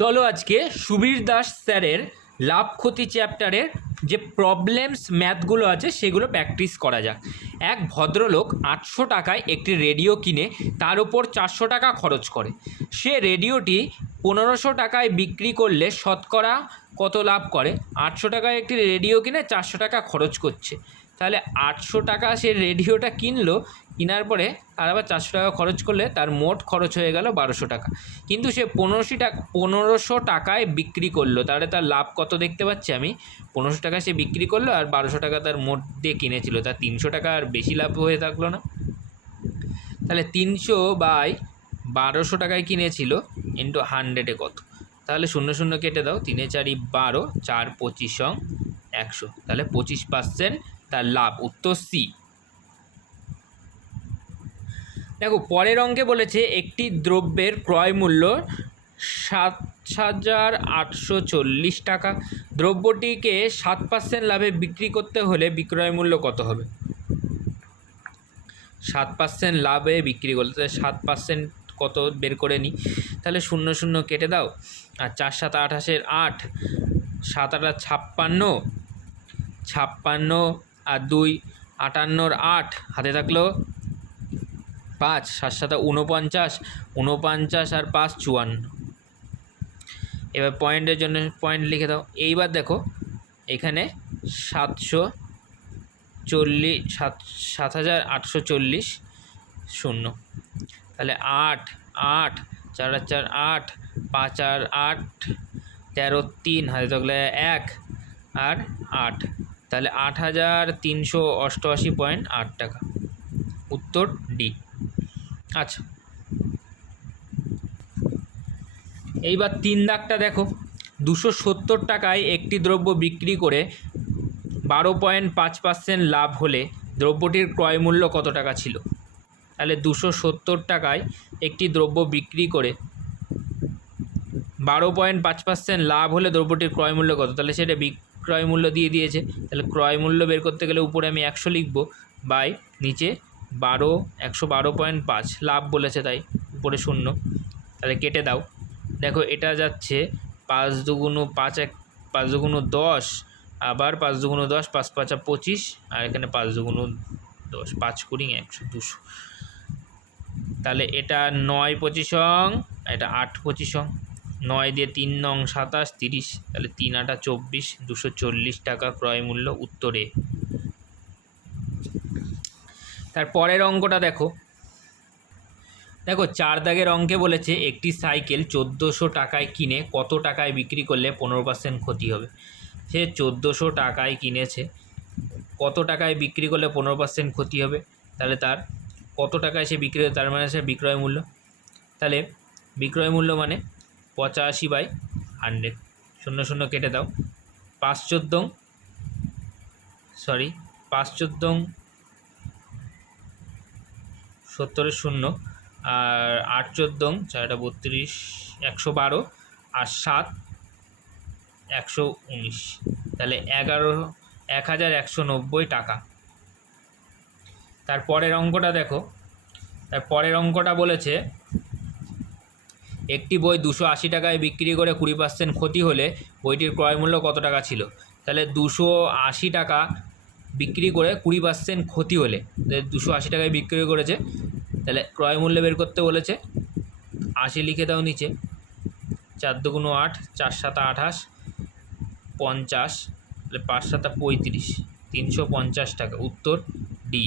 চলো আজকে সুবীর দাস স্যারের লাভ ক্ষতি চ্যাপ্টারের যে প্রবলেমস ম্যাথগুলো আছে সেগুলো প্র্যাকটিস করা যাক। এক ভদ্রলোক 800 টাকায় একটি রেডিও কিনে তার উপর 400 টাকা খরচ করে। সে রেডিওটি 1500 টাকায় বিক্রি করলে শতকরা কত লাভ করে? 800 টাকায় একটি রেডিও কিনে 400 টাকা খরচ করছে, তাহলে 800 টাকা সে রেডিওটা কিনলো, কেনার পরে আর আবার 400 টাকা খরচ করলে তার মোট খরচ হয়ে গেল 1200 টাকা। কিন্তু সে 1500 টাকায় বিক্রি করলো, তাহলে তার লাভ কত দেখতে পাচ্ছি আমি? 1500 টাকা সে বিক্রি করলো আর 1200 টাকা তার মোট দিয়ে কিনেছিল, তার 300 টাকা আর বেশি লাভ হয়ে থাকলো না? তাহলে 300/1200 টাকায় কিনেছিল ইন্টু 100-এ কত? তাহলে 0 0 কেটে দাও, 3 4 12, 4 25 100, তাহলে 25% তার লাভ। উত্তর সি। দেখো পরের অঙ্কে বলেছে একটি দ্রব্যের ক্রয় মূল্য 7,840 টাকা। দ্রব্যটিকে 7% লাভে বিক্রি করতে হলে বিক্রয় মূল্য কত হবে? 7% লাভে বিক্রি করতে, তাহলে 7% কত বের করে নিই। তাহলে 0 0 কেটে দাও, আর 4 7 28-এর 8, 7 8 56, 56 আর 2 58-র 8, হাতে থাকলো 5, 7 7 49, 49 আর 5 54। এবার পয়েন্টের জন্য পয়েন্ট লিখে দাও। এইবার দেখো এখানে 7,840 শূন্য, তাহলে 8 8, 4 আর 4 8, 5 আর 8 13, 3 হাতে থাকলে 1 আর 8, তাহলে 8,388.8 টাকা। উত্তর ডি। আচ্ছা, এইবার 3 দাগটা দেখো। 270 টাকায় একটি দ্রব্য বিক্রি করে 12.5% লাভ হলে দ্রব্যটির ক্রয় মূল্য কত টাকা ছিল? তাহলে 270 টাকায় একটি দ্রব্য বিক্রি করে 12.5% লাভ হলে দ্রব্যটির ক্রয় মূল্য কত? তাহলে সেটা বিক্রয় মূল্য দিয়ে দিয়েছে, তাহলে ক্রয় মূল্য বের করতে গেলে উপরে আমি 100 লিখব, বাই নিচে 112.5, লাভ বলেছে তাই উপরে 0, তাহলে কেটে দাও। দেখো এটা যাচ্ছে 5 2 5, 5 2 10, আবার 5 2 10, 5 5 25, আর এখানে 5 2 10, 5 20 100 200, তাহলে এটা 9 25, এটা 8 25, 9 দিয়ে 3 9 27 30, তাহলে 3 8 24, 240 টাকা ক্রয় মূল্য। উত্তরে। তারপরের অঙ্কটা দেখো। 4 দাগের অঙ্কে বলেছে একটি সাইকেল 1400 টাকায় কিনে কত টাকায় বিক্রি করলে 15% ক্ষতি হবে? সে 1400 টাকায় কিনেছে, কত টাকায় বিক্রি করলে 15% ক্ষতি হবে? তাহলে তার কত টাকায় সে বিক্রি হবে, তার মানে সে বিক্রয় মূল্য। তাহলে বিক্রয় মূল্য মানে 85/100। 0 0 কেটে দাও, 5 14 70-এর 0, আর 8 14 4 32 112, আর 7 119, তাহলে 1190 টাকা। তারপরের অঙ্কটা দেখো। তারপরের অঙ্কটা বলেছে একটি বই 280 টাকায় বিক্রি করে 20% ক্ষতি হলে বইটির ক্রয় মূল্য কত টাকা ছিল? তাহলে 280 টাকা বিক্রি করে 20% ক্ষতি হলে, 280 টাকায় বিক্রি করেছে, তাহলে ক্রয় মূল্য বের করতে বলেছে। 80 লিখে দাও নিচে, 4 2 8, 4 7 28, 50, তাহলে 5 7 35, 350 টাকা। উত্তর ডি।